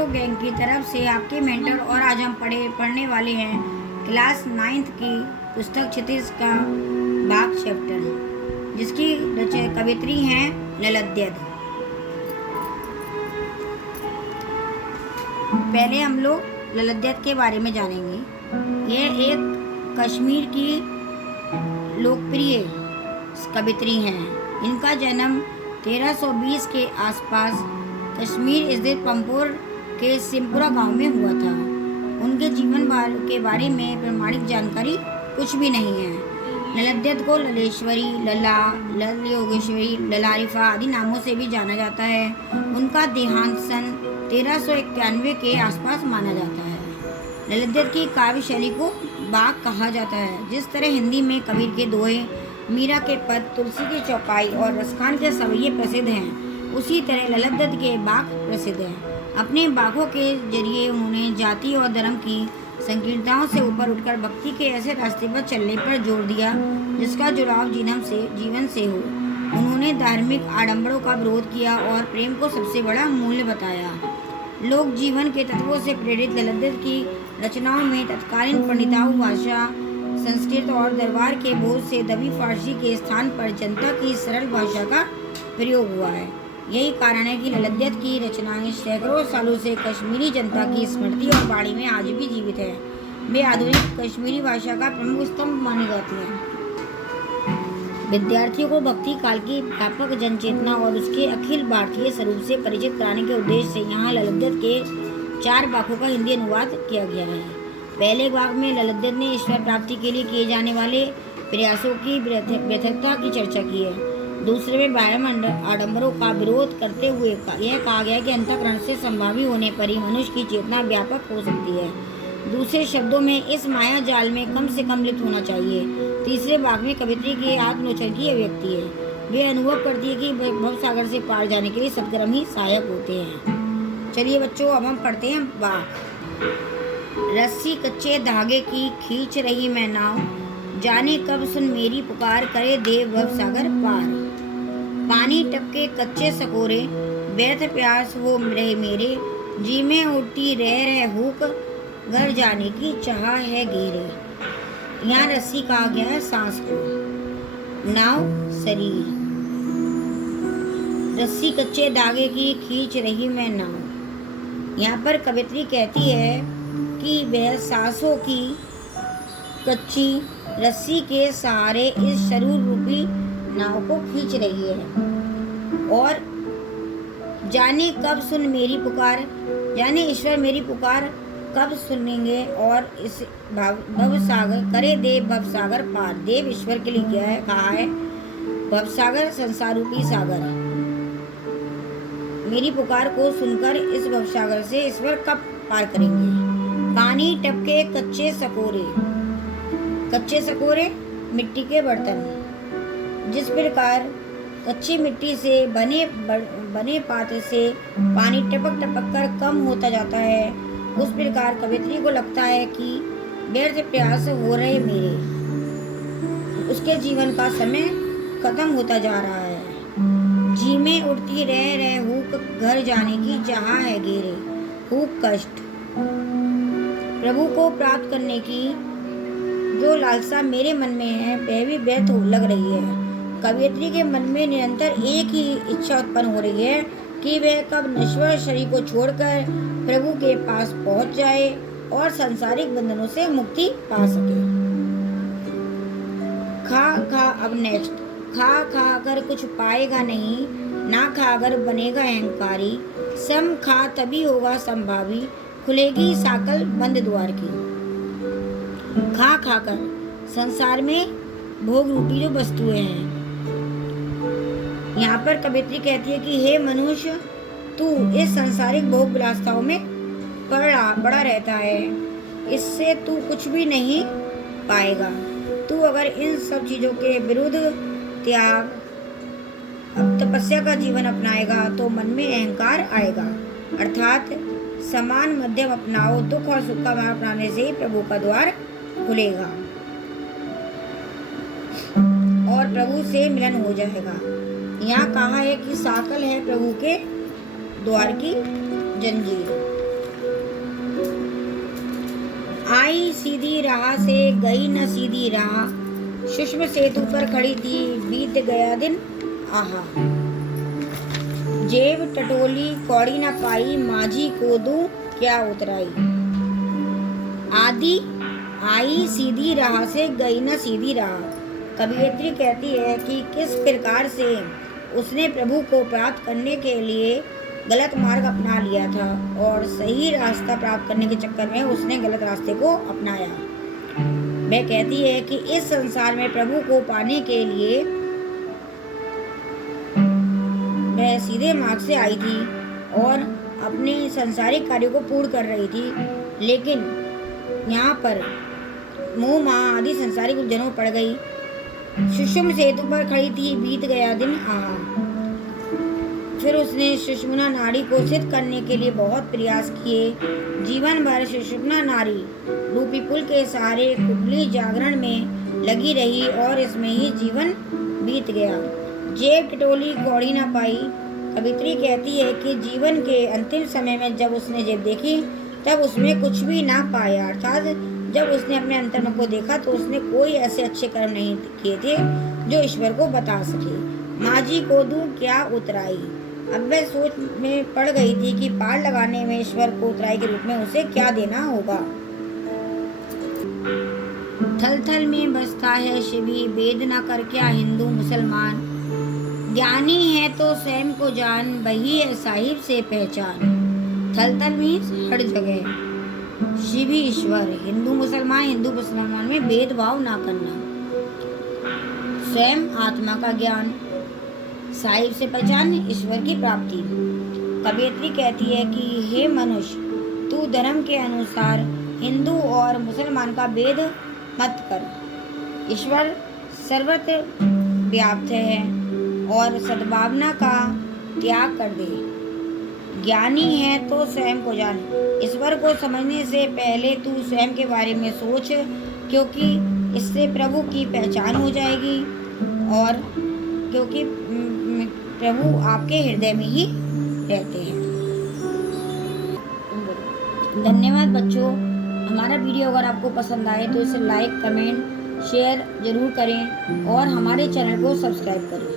तो गैंग की तरफ से आपके मेंटर और आज हम पढ़ने वाले हैं क्लास 9th की पुस्तक क्षितिज का बाघ चैप्टर, जिसकी कवित्री हैं ललद्यद। पहले हम लोग ललद्यद के बारे में जानेंगे। यह एक कश्मीर की लोकप्रिय कवित्री हैं। इनका जन्म 1320 के आसपास कश्मीर स्थित पंपोर के सिमपुरा गांव में हुआ था। उनके जीवन के बारे में प्रमाणिक जानकारी कुछ भी नहीं है। ललद्यद को ललेश्वरी, लला, लल योगेश्वरी, ललारिफा आदि नामों से भी जाना जाता है। उनका देहांत सन 1391 के आसपास माना जाता है। ललद्यद की काव्य शैली को बाघ कहा जाता है। जिस तरह हिंदी में कबीर के दोहे, मीरा के पद, तुलसी की चौपाई और रसखान के सवैये प्रसिद्ध हैं, उसी तरह ललद्यद के बाघ प्रसिद्ध हैं। अपने बाघों के जरिए उन्होंने जाति और धर्म की संकीर्णताओं से ऊपर उठकर भक्ति के ऐसे रास्ते पर चलने पर जोर दिया जिसका जुड़ाव जीवन से हो। उन्होंने धार्मिक आडंबरों का विरोध किया और प्रेम को सबसे बड़ा मूल्य बताया। लोक जीवन के तत्वों से प्रेरित ललद्यद की रचनाओं में तत्कालीन पंडिताऊ भाषा, संस्कृत और दरबार के बोझ से दबी फारसी के स्थान पर जनता की सरल भाषा का प्रयोग हुआ है। यही कारण है कि ललद्यद की रचनाएं सैकड़ों सालों से कश्मीरी जनता की स्मृति और वाणी में आज भी जीवित है। वे आधुनिक कश्मीरी भाषा का प्रमुख स्तंभ मानी जाती हैं। विद्यार्थियों को भक्ति काल की व्यापक जनचेतना और उसके अखिल भारतीय स्वरूप से परिचित कराने के उद्देश्य से यहाँ ललद्यद के 4 बाघों का हिंदी अनुवाद किया गया है। पहले बाघ में ललद्यद ने ईश्वर प्राप्ति के लिए किए जाने वाले प्रयासों की व्यर्थता की चर्चा की है। दूसरे में बाह्य आडंबरों का विरोध करते हुए यह कहा गया कि अंतःकरण से संभावी होने पर ही मनुष्य की चेतना व्यापक हो सकती है। दूसरे शब्दों में इस माया जाल में कम से कम लिप्त होना चाहिए। तीसरे भाग में कवित्री के आत्मोचन की अभिव्यक्ति है। वे अनुभव करती है कि भवसागर से पार जाने के लिए सद्कर्म ही सहायक होते हैं। चलिए बच्चों, अब हम पढ़ते हैं बाघ। रस्सी कच्चे धागे की खींच रही मैं नाव, जाने कब सुन मेरी पुकार, करे देव भवसागर पार। पानी टपके कच्चे सकोरे, व्यर्थ प्यास वो रहे मेरे, जी में उठती रह हुक, घर जाने की चाह है घेरे। यहाँ रस्सी कहा गया है सांस को, नाव शरीर। रस्सी कच्चे धागे की खींच रही मैं नाव। यहाँ पर कवित्री कहती है कि वह सांसों की कच्ची रस्सी के सहारे इस शरीर रूपी नाव को खींच रही है और जाने कब सुन मेरी पुकार, यानी ईश्वर मेरी पुकार कब सुनेंगे और इस भवसागर करे देव भवसागर पार। देव ईश्वर के लिए क्या है कहा है, भवसागर संसार रूपी सागर। मेरी पुकार को सुनकर इस भवसागर से ईश्वर कब पार करेंगे। पानी टपके कच्चे सकोरे, कच्चे सकोरे मिट्टी के बर्तन। जिस प्रकार कच्ची मिट्टी से बने पात्र से पानी टपक टपक कर कम होता जाता है, उस प्रकार कवित्री को लगता है कि व्यर्थ प्रयास हो रहे मेरे, उसके जीवन का समय खत्म होता जा रहा है। जी में उठती रह हुक, घर जाने की चाह है घेरे। हुक कष्ट। प्रभु को प्राप्त करने की जो लालसा मेरे मन में है वह भी व्यर्थ लग रही है। कवियत्री के मन में निरंतर एक ही इच्छा उत्पन्न हो रही है कि वह कब नश्वर शरीर को छोड़कर प्रभु के पास पहुंच जाए और सांसारिक बंधनों से मुक्ति पा सके। खा अब नेक्स्ट। खा कर कुछ पाएगा नहीं, ना खा कर बनेगा अहंकारी, सम खा तभी होगा संभावी, खुलेगी साकल बंद द्वार की। खा कर संसार में भोग रूपी जो वस्तुएं हैं। यहाँ पर कवित्री कहती है कि हे मनुष्य, तू इस सांसारिक भोग विलासिताओं में पड़ा रहता है, इससे तू कुछ भी नहीं पाएगा। तू अगर इन सब चीजों के विरुद्ध त्याग तपस्या का जीवन अपनाएगा तो मन में अहंकार आएगा, अर्थात समान मध्यम अपनाओ। दुख और सुख का मार्ग अपनाने से ही प्रभु का द्वार खुलेगा और प्रभु से मिलन हो जाएगा। यहाँ कहा है कि साकल है प्रभु के द्वार की जंजीर। सीधी राह से गई न सीधी राह, सूक्ष्म सेतु पर खड़ी थी बीत गया दिन आहा। जेब टटोली कौड़ी न पाई, माझी को दूं क्या उतराई। आदि आई सीधी राह से गई न सीधी राह। कवियत्री कहती है कि किस प्रकार से उसने प्रभु को प्राप्त करने के लिए गलत मार्ग अपना लिया था और सही रास्ता प्राप्त करने के चक्कर में उसने गलत रास्ते को अपनाया। वह कहती है कि इस संसार में प्रभु को पाने के लिए वह सीधे मार्ग से आई थी और अपने सांसारिक कार्यों को पूर्ण कर रही थी, लेकिन यहाँ पर मोह माया आदि संसारिक उलझनों में पड़ गई। सूक्ष्म सेतु पर खड़ी थी बीत गया दिन आहा। फिर उसने सुषुम्ना नाड़ी को सिद्ध करने के लिए बहुत प्रयास किए। जीवन भर सुषुम्ना नाड़ी रूपी पुल के सहारे कुंडली जागरण में लगी रही और इसमें ही जीवन बीत गया। जेब टटोली कौड़ी न पाई। कवित्री कहती है कि जीवन के अंतिम समय में जब उसने जेब देखी तब उसमें कुछ भी ना पाया, अर्थात जब उसने अपने अंतर्मन को देखा तो उसने कोई ऐसे अच्छे कर्म नहीं किए थे जो ईश्वर को बता सके। माझी को दूं क्या उतराई। अब वह सोच में पड़ गई थी कि पार लगाने में ईश्वर को उतराई के रूप में उसे क्या देना होगा। थल थल में बसता है शिवी, भेद न कर क्या हिंदू मुसलमान। ज्ञानी है तो स्वयं को जान, वही है साहिब से पहचान। थल थल में हर जगह, शिवी ईश्वर, हिंदू मुसलमान में भेदभाव ना करना, स्वयं आत्मा का ज्ञान, साहिब से पहचान, ईश्वर की प्राप्ति। कवियत्री कहती है कि हे मनुष्य, तू धर्म के अनुसार हिंदू और मुसलमान का भेद मत कर। ईश्वर सर्वत्र व्याप्त है और सद्भावना का त्याग कर दे। ज्ञानी है तो स्वयं को जान। ईश्वर को समझने से पहले तू स्वयं के बारे में सोच, क्योंकि इससे प्रभु की पहचान हो जाएगी और क्योंकि प्रभु आपके हृदय में ही रहते हैं। धन्यवाद बच्चों। हमारा वीडियो अगर आपको पसंद आए तो इसे लाइक, कमेंट, शेयर जरूर करें और हमारे चैनल को सब्सक्राइब करें।